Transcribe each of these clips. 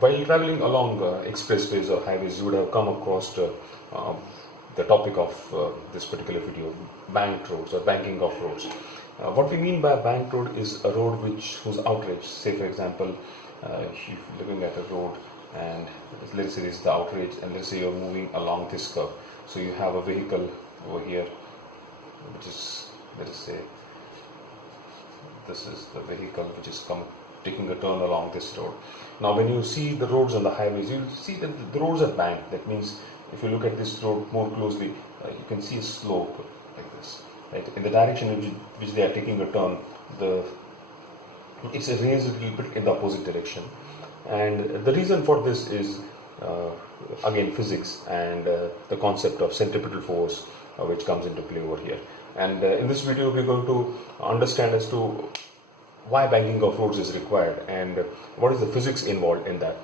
While traveling along expressways or highways, you would have come across the topic of this particular video, banked roads or banking of roads. What we mean by a banked road is a road whose outrage, say for example, if you're looking at a road and let's say this is the outrage, and let's say you're moving along this curve. So you have a vehicle over here, which is, let us say, this is the vehicle which is taking a turn along this road. Now when you see the roads on the highways, you see that the roads are banked. That means if you look at this road more closely, you can see a slope like this. Right? In the direction in which they are taking a turn, it's raised a little bit in the opposite direction. And the reason for this is again physics and the concept of centripetal force which comes into play over here. And in this video we're going to understand as to why banking of roads is required and what is the physics involved in that.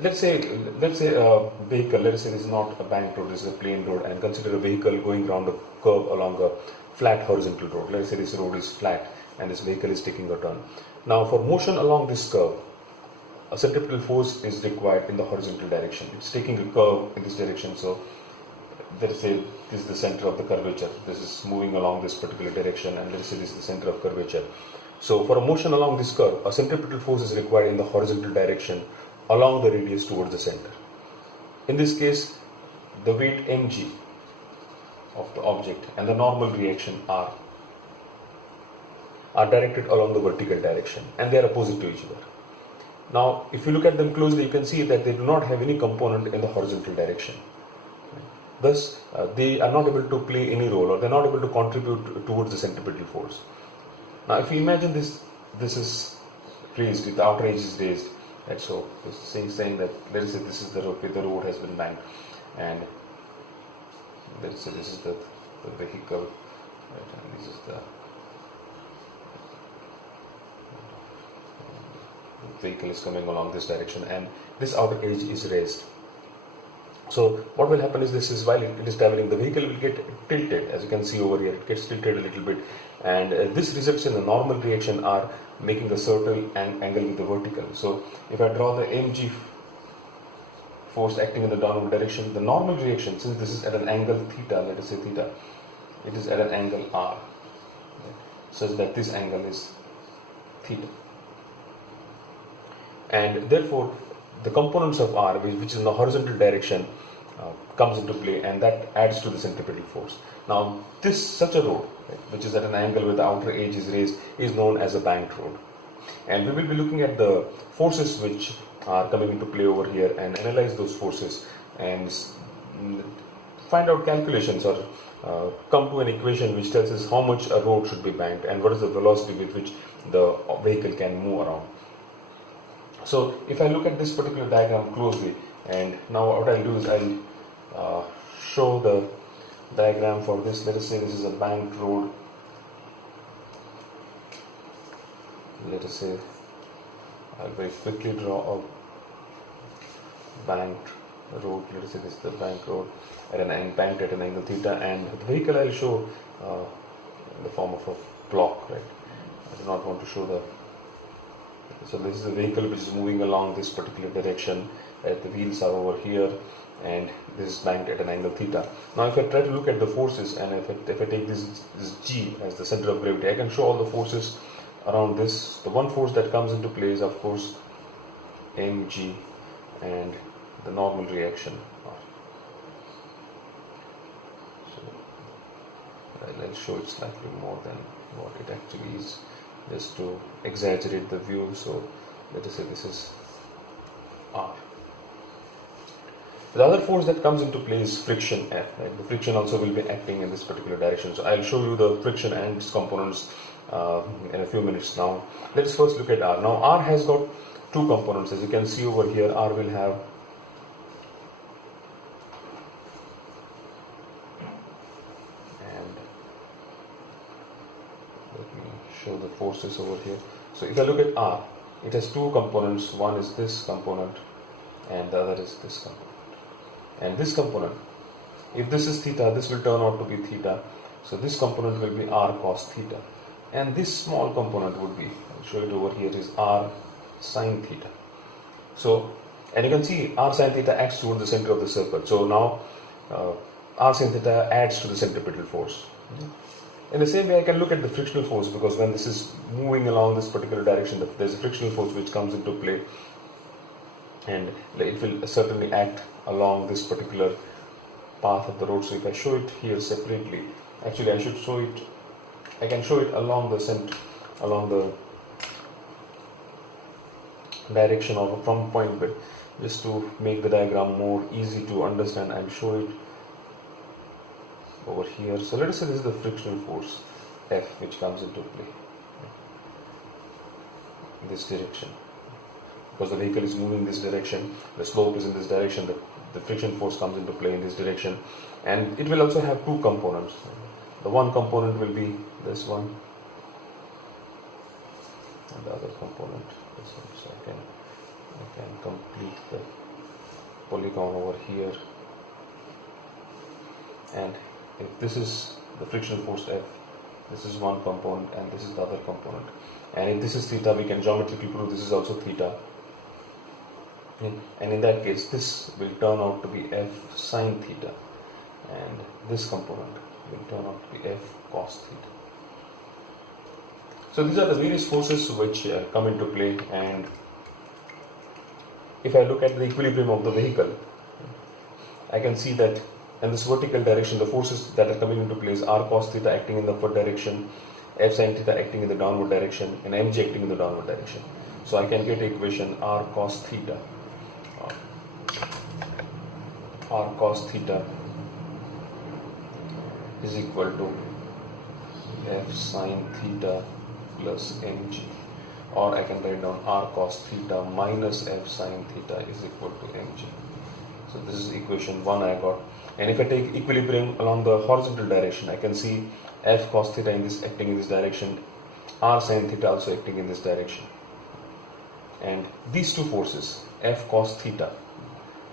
Let's say a vehicle, let us say this is not a banked road, this is a plain road, and consider a vehicle going around a curve along a flat horizontal road. Let us say this road is flat and this vehicle is taking a turn. Now for motion along this curve, a centripetal force is required in the horizontal direction. It's taking a curve in this direction, so let us say this is the center of the curvature. This is moving along this particular direction, and let us say this is the center of curvature. So for a motion along this curve, a centripetal force is required in the horizontal direction along the radius towards the center. In this case, the weight mg of the object and the normal reaction r are directed along the vertical direction, and they are opposite to each other. Now if you look at them closely, you can see that they do not have any component in the horizontal direction. Thus, they are not able to play any role, or they are not able to contribute towards the centripetal force. Now, if you imagine this is raised, if the outer edge is raised, right? So, saying that let us say this is the road, the road has been banked, and let us say this is the vehicle, right? And this is the vehicle is coming along this direction, and this outer edge is raised. So what will happen is while it is traveling, the vehicle will get tilted, as you can see over here. It gets tilted a little bit, and this results in a normal reaction R making a certain angle with the vertical. So if I draw the mg force acting in the downward direction, the normal reaction, since this is at an angle theta, let us say theta, it is at an angle R, right, such that this angle is theta. And therefore the components of R, which is in the horizontal direction, comes into play, and that adds to the centripetal force. Now such a road, right, which is at an angle where the outer edge is raised, is known as a banked road. And we will be looking at the forces which are coming into play over here and analyze those forces and find out calculations or come to an equation which tells us how much a road should be banked and what is the velocity with which the vehicle can move around. So if I look at this particular diagram closely, and now what I'll do is I'll show the diagram for this. Let us say this is a banked road. Let us say I'll very quickly draw a banked road. Let us say this is the banked road at banked at an angle theta, and the vehicle I'll show in the form of a block, right? I do not want to show so this is a vehicle which is moving along this particular direction. The wheels are over here, and this is banked at an angle theta. Now if I try to look at the forces, and if I take this G as the center of gravity, I can show all the forces around this. The one force that comes into play is of course mg and the normal reaction R. So I'll show it slightly more than what it actually is, just to exaggerate the view. So let us say this is R. The other force that comes into play is friction F. Right? The friction also will be acting in this particular direction. So I'll show you the friction and its components in a few minutes. Now let us first look at R. Now R has got two components. As you can see over here, R will have show the forces over here. So if I look at R, it has two components. One is this component and the other is this component. And this component, if this is theta, this will turn out to be theta. So this component will be R cos theta. And this small component would be, I'll show it over here, is R sine theta. So, and you can see r sine theta acts towards the center of the circle. So now r sine theta adds to the centripetal force. In the same way, I can look at the frictional force, because when this is moving along this particular direction, there's a frictional force which comes into play, and it will certainly act along this particular path of the road. So if I show it here separately, actually I should show it, I can show it along the direction of from point B, just to make the diagram more easy to understand. I'll show it over here. So let us say this is the frictional force F which comes into play in this direction. Because the vehicle is moving this direction, the slope is in this direction, the friction force comes into play in this direction, and it will also have two components. The one component will be this one, and the other component this one. So I can complete the polygon over here, and if this is the frictional force F, this is one component and this is the other component, and if this is theta, we can geometrically prove this is also theta, and in that case this will turn out to be F sine theta, and this component will turn out to be F cos theta. So these are the various forces which come into play, and if I look at the equilibrium of the vehicle, I can see that in this vertical direction, the forces that are coming into play is r cos theta acting in the upward direction, F sin theta acting in the downward direction, and mg acting in the downward direction. So I can get equation r cos theta is equal to F sin theta plus mg, or I can write down r cos theta minus F sin theta is equal to mg. So this is equation 1 I got. And if I take equilibrium along the horizontal direction, I can see F cos theta acting in this direction, R sin theta also acting in this direction. And these two forces, F cos theta,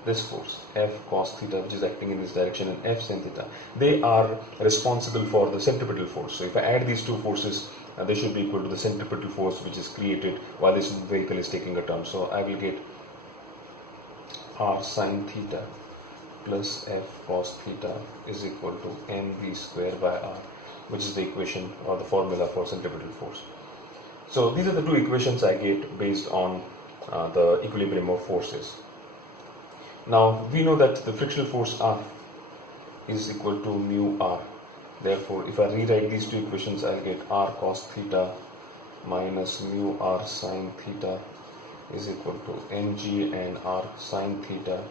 this force, F cos theta, which is acting in this direction, and F sin theta, they are responsible for the centripetal force. So if I add these two forces, they should be equal to the centripetal force which is created while this vehicle is taking a turn. So I will get R sin theta plus F cos theta is equal to mv square by r, which is the equation or the formula for centripetal force. So these are the two equations I get based on the equilibrium of forces. Now we know that the frictional force R is equal to mu r. Therefore, if I rewrite these two equations, I'll get r cos theta minus mu r sin theta is equal to mg and r sin theta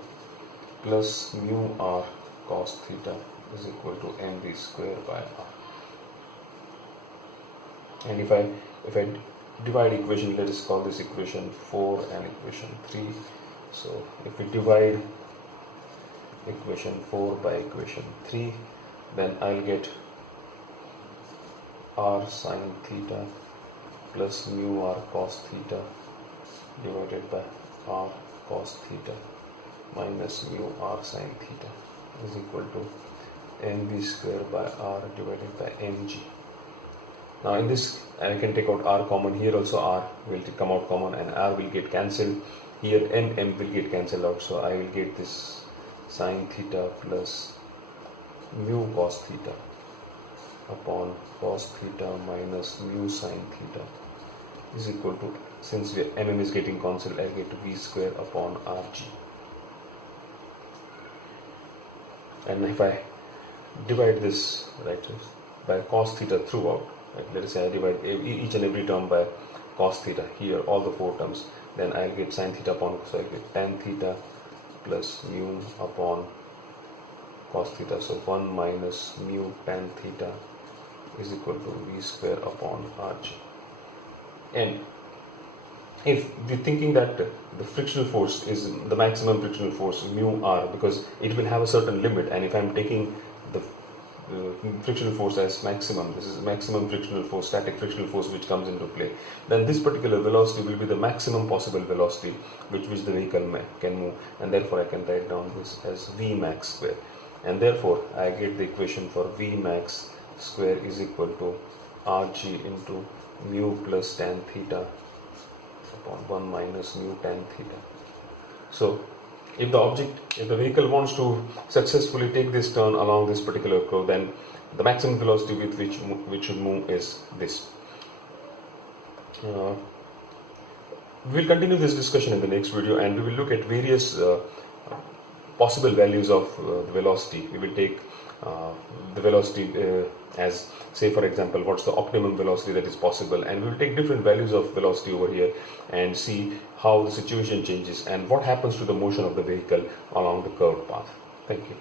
plus mu r cos theta is equal to mv square by r. And if I divide equation, let us call this equation 4 and equation 3. So if we divide equation 4 by equation 3, then I'll get r sin theta plus mu r cos theta divided by r cos theta minus mu r sin theta is equal to mv square by r divided by mg. Now in this, I can take out r common. Here also r will come out common and r will get cancelled. Here n m will get cancelled out. So I will get this sin theta plus mu cos theta upon cos theta minus mu sin theta is equal to, since mm is getting cancelled, I get v square upon rg. And if I divide this by cos theta throughout, let us say I divide each and every term by cos theta, here all the four terms, then I'll get sin theta upon, so I get tan theta plus mu upon cos theta, so 1 minus mu tan theta is equal to v square upon rg. And if we're thinking that the frictional force is the maximum frictional force mu r, because it will have a certain limit, and if I'm taking the frictional force as maximum, this is maximum frictional force, static frictional force which comes into play, then this particular velocity will be the maximum possible velocity which the vehicle can move, and therefore I can write down this as v max square, and therefore I get the equation for v max square is equal to rg into mu plus tan theta upon 1 minus mu tan theta. So if the vehicle wants to successfully take this turn along this particular curve, then the maximum velocity with which should move is this. We will continue this discussion in the next video, and we will look at various possible values of the velocity. We will take the velocity as, say for example, what's the optimum velocity that is possible, and we will take different values of velocity over here and see how the situation changes and what happens to the motion of the vehicle along the curved path. Thank you.